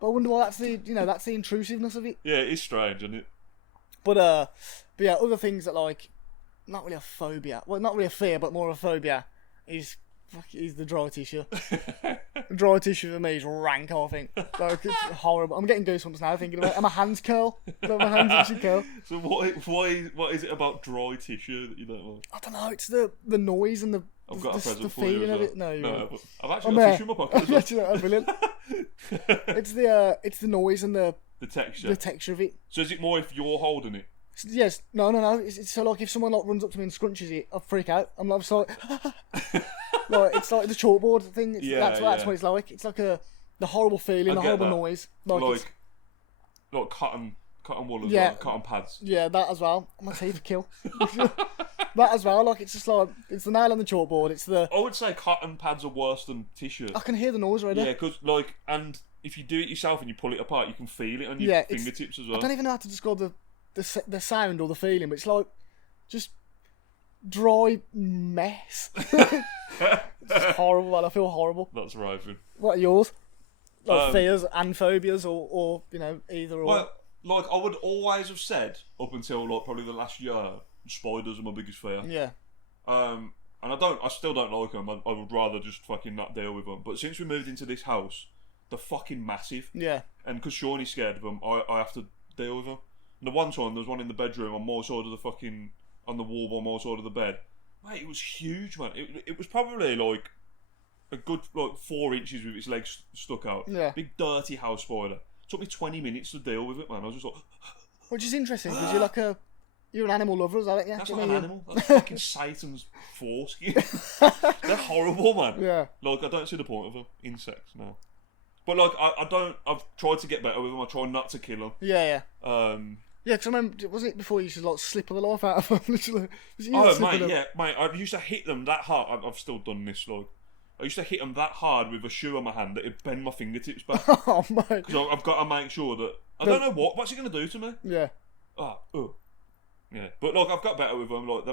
But I wonder why that's the that's the intrusiveness of it. Yeah, it is strange, isn't it? But yeah, other things that like, not really a phobia. Well, not really a fear, but more of a phobia is the dry tissue. Dry tissue for me is rank. I think like it's horrible. I'm getting goosebumps now thinking about it. And my hands curl. Like, my hands actually curl. So what is it about dry tissue that you don't like? I don't know. It's the noise and the I've got a present the for you feeling as of well. it. No, you won't. but I've actually I'm got there. tissue in my pocket as well. Actually, that's brilliant. It's the noise and the The texture. texture of it. So is it more if you're holding it? Yes, no. It's so like if someone like runs up to me and scrunches it, I freak out. I'm like, so like it's like the chalkboard thing. Yeah, That's yeah. what it's like. It's like the horrible feeling, I the get horrible that. noise. Like, it's, Like cotton wool as Yeah. well, cotton pads. yeah, that as well. My teeth kill. That as well. Like it's just like it's the nail on the chalkboard. It's the I would say cotton pads are worse than tissue. I can hear the noise already. Yeah, because like, and if you do it yourself and you pull it apart, you can feel it on your Yeah, it's- fingertips as I well. don't even know how to describe the sound or the feeling, but it's like just dry mess. It's horrible, man. I feel horrible. That's arriving. What are yours? Like Um, fears and phobias, or either or. Well, like I would always have said up until like probably the last year, spiders are my biggest fear. Yeah, And I still don't like them. I would rather just fucking not deal with them. But since we moved into this house, they're fucking massive. yeah, And because Shawnee's scared of them, I have to deal with them. And the one time there was one in the bedroom on my side of the fucking on the wall on my side of the bed. Mate, it was huge, man. It was probably like a good like 4 inches with its legs stuck out. Yeah. Big dirty house spider. Took me 20 minutes to deal with it, man. I was just like, which is interesting because you're an animal lover, is that it? Yeah, that's Do you not an mean animal. That's fucking Satan's foreskin. They're horrible, man. Yeah, Like, I don't see the point of them. Insects, no. But like, I've tried to get better with them. I try not to kill them. yeah. Yeah. Yeah, because I remember, wasn't it before you used to like slip the life out of them? Literally. Was it you that Oh, slippered mate, them? yeah, mate. I used to hit them that hard. I've still done this, like. I used to hit them that hard with a shoe on my hand that it'd bend my fingertips back. Oh mate. Because I've got to make sure that I don't know what's it going to do to me. Yeah, Yeah. But like, I've got better with them. Like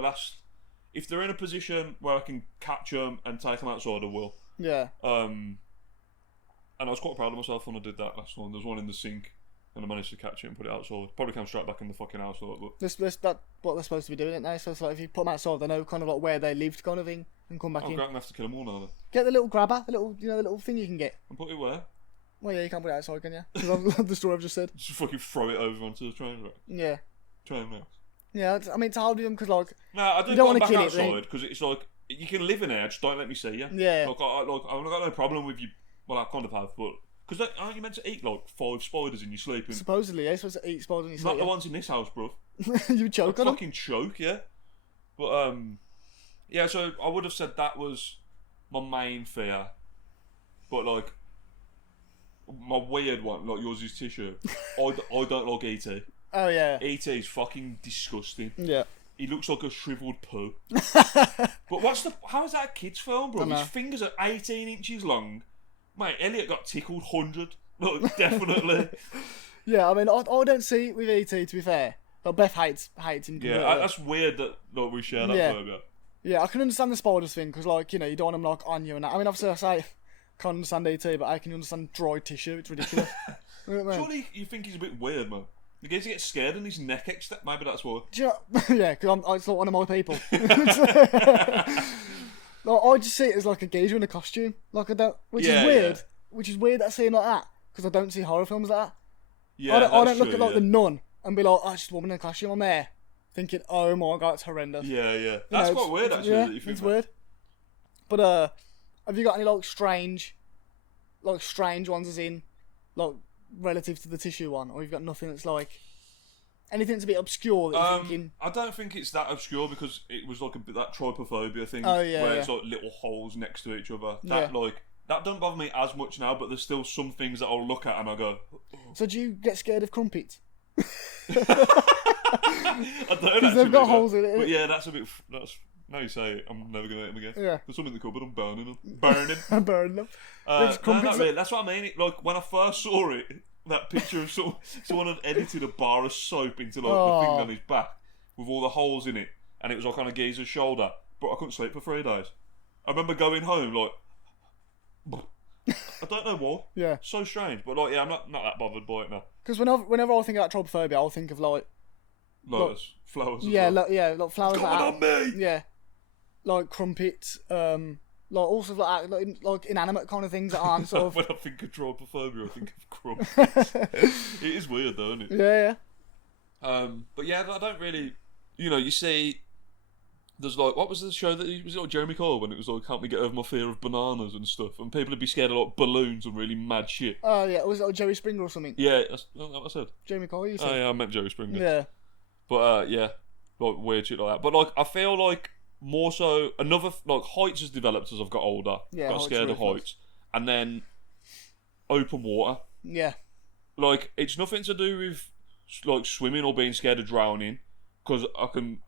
if they're in a position where I can catch them and take them outside, I will. yeah. And I was quite proud of myself when I did that last one. There's one in the sink, and I managed to catch it and put it outside. Probably came straight back in the fucking house, like, but That's what they're supposed to be doing it now. So it's like if you put them outside, they know kind of like where they lived, kind of thing, and come back I'm in. going to have to kill them all now. Then. Get the little grabber, the little thing you can get. And put it where? Well, yeah, you can't put it outside, can you? Because the story I've just said. Just fucking throw it over onto the train track. Yeah. Train rails. Yeah, I mean, it's hard with them because, like, No, I do You don't go wanna back kill it, outside because it's like you can live in here, just don't let me see you. Yeah. Like I've got no problem with you. Well, I kind of have, but because aren't you meant to eat like 5 spiders in your sleep? And supposedly, you're supposed to eat spiders when you not sleep. the ones in this house, bro. You choke on them. Fucking choke, yeah. But yeah. So I would have said that was my main fear, but like my weird one, like yours is tissue. I don't like ET. Oh, yeah. ET is fucking disgusting. Yeah. He looks like a shriveled poo. But how is that a kid's film, bro? Dunno. His fingers are 18 inches long. Mate, Elliot got tickled 100. Look, definitely. Yeah, I mean, I don't see it with ET, to be fair. But Beth hates him completely. Yeah, that's weird that like, we share that Yeah. phobia. Yeah, I can understand the spiders thing, because, like, you know, you don't want them, like, on you and that. I mean, obviously, I say, can't understand ET, but I can understand dry tissue. It's ridiculous. You know what I mean? Surely you think he's a bit weird, man. The guys get scared and his neck extends. Maybe that's why. Do you know, yeah, because it's not one of my people. Like, I just see it as like a geezer in a costume, like I don't, which Yeah, is weird. yeah. Which is weird that I see him like that because I don't see horror films like that. Yeah, I don't that's look true, at like yeah. the Nun and be like, oh, it's just a woman in a costume. I'm there thinking, oh my god, it's horrendous. Yeah, yeah. You That's know, quite weird, actually. Yeah, that you think it's that. weird. But have you got any like strange ones as in like relative to the tissue one, or you've got nothing that's like anything that's a bit obscure that you're thinking? I don't think it's that obscure because it was like a bit that trypophobia thing, Oh, yeah, where yeah. it's like little holes next to each other. That Yeah. like that don't bother me as much now, but there's still some things that I'll look at and I go, So do you get scared of crumpets? I don't actually. they've got do that. holes in it, But innit? yeah, that's a bit. Now you say it, I'm never gonna eat them again. Yeah. There's something in the cupboard. I'm burning them. Burning. I burn them. There's No, crumpets not really. That's what I mean. Like when I first saw it, that picture of someone had edited a bar of soap into like the thing Oh. on his back with all the holes in it, and it was like on a geezer's shoulder. But I couldn't sleep for 3 days. I remember going home like, I don't know why. Yeah. So strange, but like, yeah, I'm not that bothered by it now. Because whenever I think about trypophobia, I'll think of like Lotus, flowers. yeah, as well. like flowers What's going like that. on, me? Yeah, like crumpets, like also like inanimate kind of things that aren't sort of When I think of trypophobia, I think of crumb. It is weird though, isn't it? yeah. But yeah, I don't really. You see, there's like, what was the show that was it like Jeremy Corbyn? It was like, help me get over my fear of bananas and stuff, and people would be scared of like balloons and really mad shit. Oh yeah, was it like Jerry Springer or something? Yeah, that's what I said. Jamie Cole, you Oh said? yeah, I meant Jerry Springer. Yeah. But yeah, like weird shit like that. But like, I feel like more so another like heights has developed as I've got older. Yeah, got heights scared really of close. heights, and then open water. Yeah. Like it's nothing to do with like swimming or being scared of drowning, because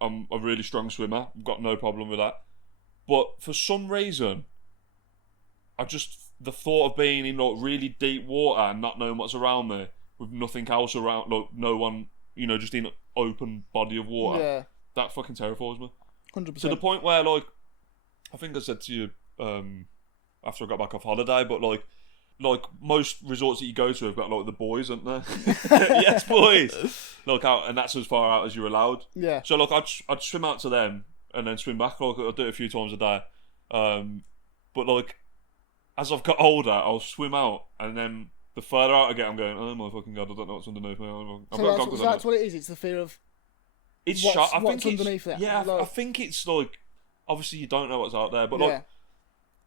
I'm a really strong swimmer. I've got no problem with that. But for some reason, the thought of being in like really deep water and not knowing what's around me with nothing else around, like no one, just in open body of water, Yeah. that fucking terrifies me. 100%. To the point where like, I think I said to you after I got back off holiday, but like most resorts that you go to have got like the boys, haven't they? Yes, boys. Like out, and that's as far out as you're allowed. Yeah. So like I'd swim out to them and then swim back. Like I'll do it a few times a day. But like as I've got older, I'll swim out, and then the further out I get, I'm going, oh my fucking god, I don't know what's underneath me. I've So got that's, goggles so on. that's what it is. It's the fear of It's what's- shot. I what's think it's, underneath it. Yeah, I Like- think it's like obviously you don't know what's out there, but yeah, like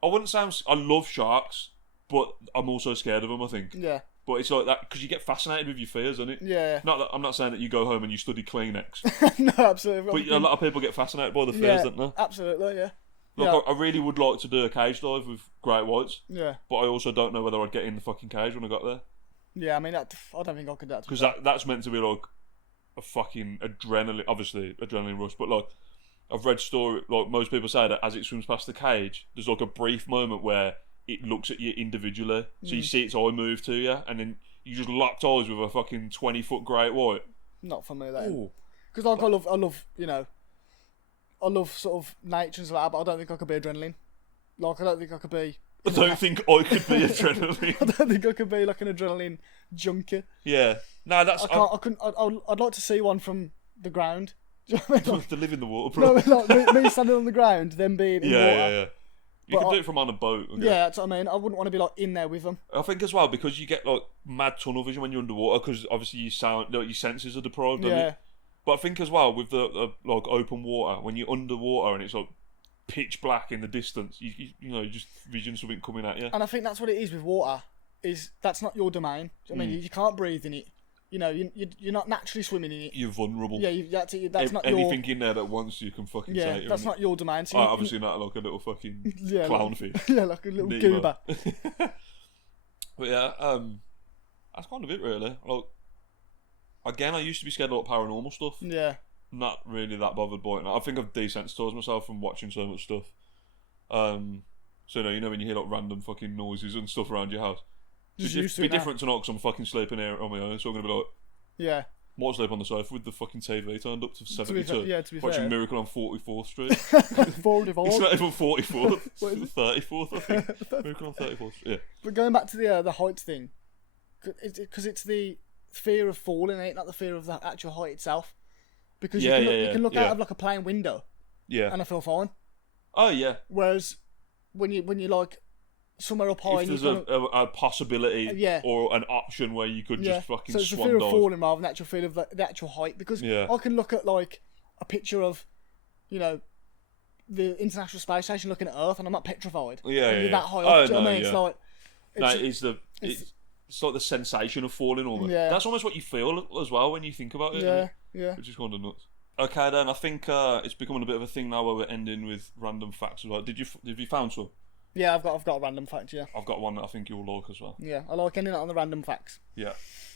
I wouldn't say I love sharks, but I'm also scared of them. I think, yeah, but it's like that because you get fascinated with your fears, isn't it? yeah. Not that, I'm not saying that you go home and you study Kleenex, No, absolutely. but a lot of people get fascinated by the fears, yeah, don't they? absolutely. Yeah, Like yeah, I really would like to do a cage dive with great whites, yeah, but I also don't know whether I'd get in the fucking cage when I got there, yeah. I mean, I don't think I could do that. because that's meant to be like a fucking adrenaline rush, but like I've read story, like most people say that as it swims past the cage, there's like a brief moment where it looks at you individually, so you see its eye move to you, and then you just locked eyes with a fucking 20-foot great white. Not for me, that. Ooh. Because like I love, I love sort of nature and stuff like that, but I don't think I could be adrenaline. Like I don't think I could be. I don't think I could be adrenaline. I don't think I could be like an adrenaline junkie. Yeah, no, that's I can't. I couldn't. I'd like to see one from the ground. Do you know what I mean? to live in the water, No, bro. like me standing on the ground, them being in water. Yeah. You But can do I- it from on a boat. Okay? Yeah, that's what I mean. I wouldn't want to be like in there with them. I think as well because you get like mad tunnel vision when you're underwater because obviously your senses are deprived. don't Yeah, you? But I think as well with the like open water, when you're underwater and it's like pitch black in the distance, you know, you just vision something coming at you. And I think that's what it is with water. Is that's not your domain. I mean, you can't breathe in it. You know, you're not naturally swimming in it. You're vulnerable. Yeah, that's not anything your. in there that wants you can fucking Yeah, take you. that's not your domain. So Obviously not like a little fucking yeah, clownfish. Yeah, like a little Nemo. goober. But yeah, that's kind of it really. Like, again, I used to be scared of like paranormal stuff. Yeah, Not really that bothered by it. I think I've desensitised myself from watching so much stuff. So you know when you hear like random fucking noises and stuff around your house. Just It'd used to be it now. different tonight because I'm fucking sleeping here on my own, so I'm gonna be like, yeah. might sleep on the sofa with the fucking TV turned up to 72. To be watching fair. Miracle on 44th Street. Forward It's evolved. not even 44th. What is It's 34th, I think. Miracle on 34th. Yeah. But going back to the heights thing, because it's the fear of falling, ain't not the fear of the actual height itself. Because Yeah, you can look yeah. out of like a plane window Yeah. and I feel fine. Oh yeah. Whereas when you're like somewhere up high If and there's you're a possibility Yeah. or an option where you could just fucking so it's the swan fear dive. of falling rather than the actual fear of the actual height. Because Yeah. I can look at like a picture of, you know, the International Space Station looking at Earth and I'm not petrified. Yeah, And yeah, you're yeah. that high Oh, up. Do you know what I no, mean? It's yeah. like No, it's- it's like the sensation of falling almost. Yeah. That's almost what you feel as well when you think about it. isn't yeah, it? yeah. Which is kind of nuts. Okay, then I think it's becoming a bit of a thing now where we're ending with random facts as well. Did you found some? Yeah, I've got a random fact, yeah. I've got one that I think you'll like as well. Yeah, I like ending it on the random facts. Yeah.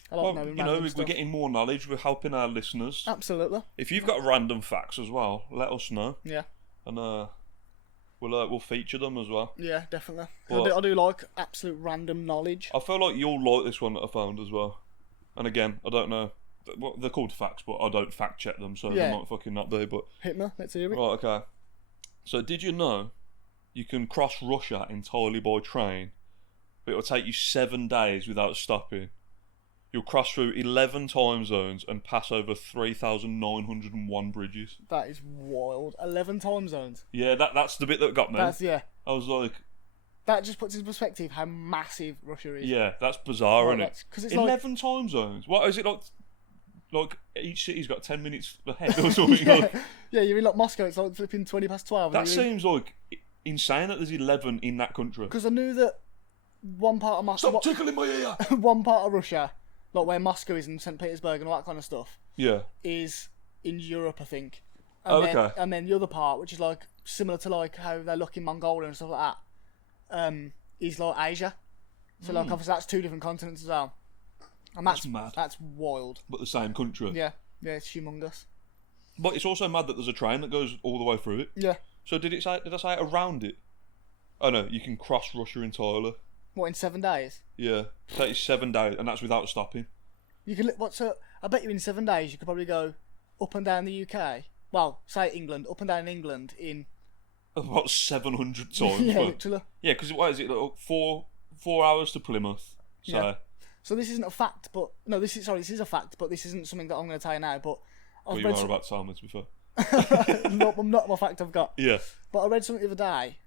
I like Well, knowing you know, random we're stuff. getting more knowledge. We're helping our listeners. Absolutely. If you've got random facts as well, let us know, Yeah, and we'll feature them as well. yeah, definitely. 'Cause Well- I do like absolute random knowledge. I feel like you'll like this one that I found as well. And again, I don't know. They're called facts, but I don't fact check them, so Yeah. they might fucking not be. But Hit me, let's hear it. right, okay. So did you know you can cross Russia entirely by train, but it'll take you 7 days without stopping? You'll cross through 11 time zones and pass over 3,901 bridges. That is wild. 11 time zones. Yeah, that's the bit that got me. That's, yeah. I was like, That just puts into perspective how massive Russia is. yeah, that's bizarre, Like, isn't it? that's- 'cause it's like- 11 time zones. What is it like? Like each city's got 10 minutes ahead or something. Yeah. Like, Yeah, you're in like Moscow, it's like flipping 20 past 12. that seems like insane that there's 11 in that country. Because I knew that one part of Stop tickling my ear! one part of Russia, like where Moscow is and St. Petersburg and all that kind of stuff, Yeah. is in Europe, I think. Oh, then, okay. And then the other part, which is like similar to like how they look in Mongolia and stuff like that, is like Asia. So like obviously that's two different continents as well. And that's mad. That's wild. But the same country. Yeah, yeah, it's humongous. But it's also mad that there's a train that goes all the way through it. Yeah. So did I say around it? Oh no, you can cross Russia entirely. What, in 7 days? Yeah. 37 days, and that's without stopping. You can so I bet you in 7 days you could probably go up and down the UK. Well, say England, up and down England in About 700 times. yeah, Well, literally. yeah, because what is it? Like 4 hours to Plymouth. So Yeah. So this isn't a fact, but no, this is a fact, but this isn't something that I'm going to tell you now. But well, I've you read are about to tell me to be fair. not my fact I've got. Yeah. But I read something the other day,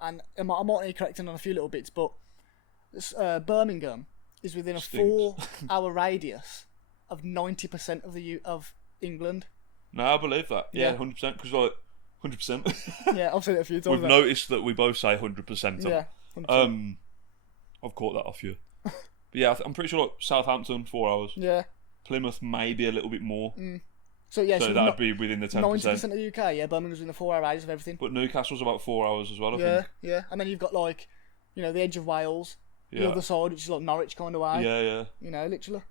and I might need correcting on a few little bits, but Birmingham is within a Stinks. 4-hour radius of 90% of England. No, I believe that. Yeah, Yeah. 100%. Because like 100%. Yeah, I've seen it a few times. We've now. noticed that we both say 100%. Yeah, 100%. I've caught that off you. But yeah, I'm pretty sure like Southampton 4 hours. yeah. Plymouth maybe a little bit more. So yeah, So so that'd be within the 10%. 90% of the UK. Yeah, Birmingham's within the 4-hour radius of everything. But Newcastle's about 4 hours as well. I Yeah, think. yeah, and then you've got like, you know, the edge of Wales, the Yeah. other side, which is like Norwich kind of way. Yeah, yeah. You know, literally.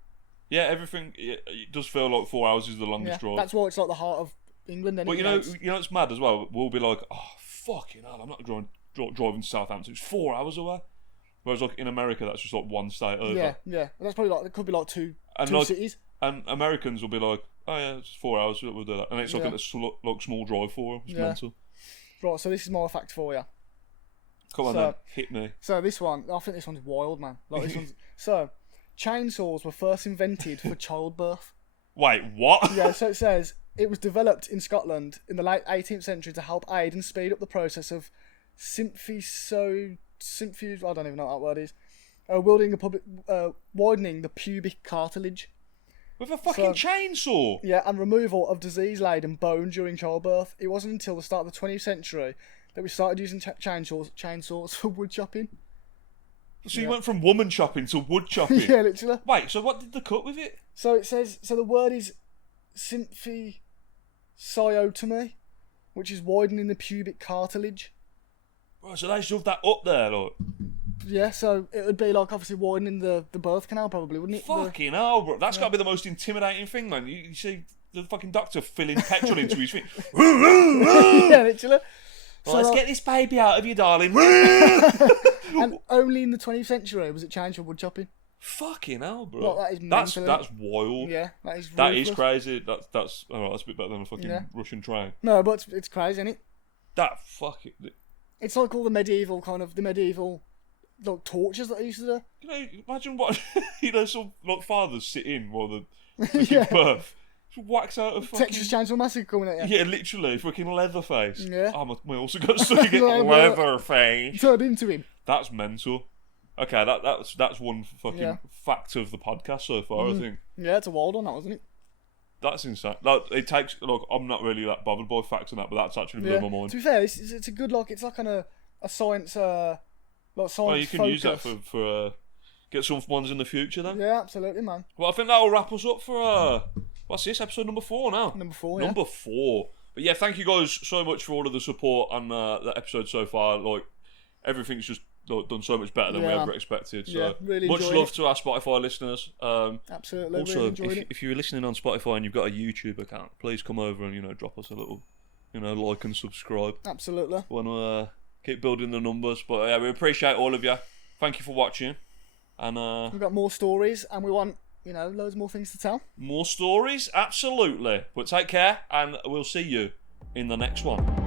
Yeah, everything. It does feel like 4 hours is the Yeah, longest drive. that's why it's like the heart of England. But Anyway. you know, it's mad as well. We'll be like, oh fucking hell, I'm not driving to Southampton. It's 4 hours away. Whereas like in America, that's just like one state over. yeah, yeah. That's probably like it could be like two And two like- cities. And Americans will be like, oh yeah, it's 4 hours. We'll do that. And it's like Yeah. a small drive for them. It's Yeah. mental. Right, so this is more a fact for you. Come on So- then, hit me. So this one, I think this one's wild, man. Like this one's so. Chainsaws were first invented for childbirth. Wait, what? Yeah, so it says it was developed in Scotland in the late 18th century to help aid and speed up the process of I don't even know what that word is. Widening the pubic cartilage. With a fucking chainsaw. Yeah, and removal of disease-laden bone during childbirth. It wasn't until the start of the 20th century that we started using chainsaws for wood chopping. So you went from woman chopping to wood chopping. Yeah, literally. Wait, so what did they cut with it? So it says, the word is symphysiotomy, which is widening the pubic cartilage. Right, so they shoved that up there, like. Yeah, so it would be like obviously widening the birth canal, probably, wouldn't it? Fucking hell, bro. That's got to be the most intimidating thing, man. You see the fucking doctor filling petrol into his feet. Yeah, literally. Well, let's get this baby out of you, darling. And only in the 20th century was it changed for wood chopping. Fucking hell, bro. Well, that is mental. That's wild. Yeah, that is That ruthless. is crazy. That's alright. That's a bit better than a fucking Russian train. No, but it's crazy, isn't it? That fucking. It's like all the medieval like tortures that I used to do. You know, imagine what some like fathers sit in while the Yeah. birth. Just wax out a fucking. Texas Chainsaw Massacre coming at you. Yeah, literally, fucking Leatherface. Yeah. Oh, we also got stuck again. Leatherface. Turned into him. That's mental. Okay, that's one fucking fact of the podcast so far. I think Yeah, it's a wild one, that wasn't it? that's insane. Like, it takes. Look, I'm not really that bothered by facts and that, but that's actually blew my mind. To be fair, it's a good it's like a science science. Well, you can use that focus. for get some ones in the future then. Yeah, absolutely, man. Well, I think that'll wrap us up for what's this, episode number 4 now? Number 4, yeah. Number 4. But yeah, thank you guys so much for all of the support on that episode so far. Like, everything's just done so much better than we ever expected. So really much enjoyed love it. to our Spotify listeners. Absolutely, Also, really enjoyed it. if you're listening on Spotify and you've got a YouTube account, please come over and drop us a little, like and subscribe. Absolutely. We want to keep building the numbers, but yeah, we appreciate all of you. Thank you for watching, and We've got more stories, and we want loads more things to tell. more stories, absolutely. But take care, and we'll see you in the next one.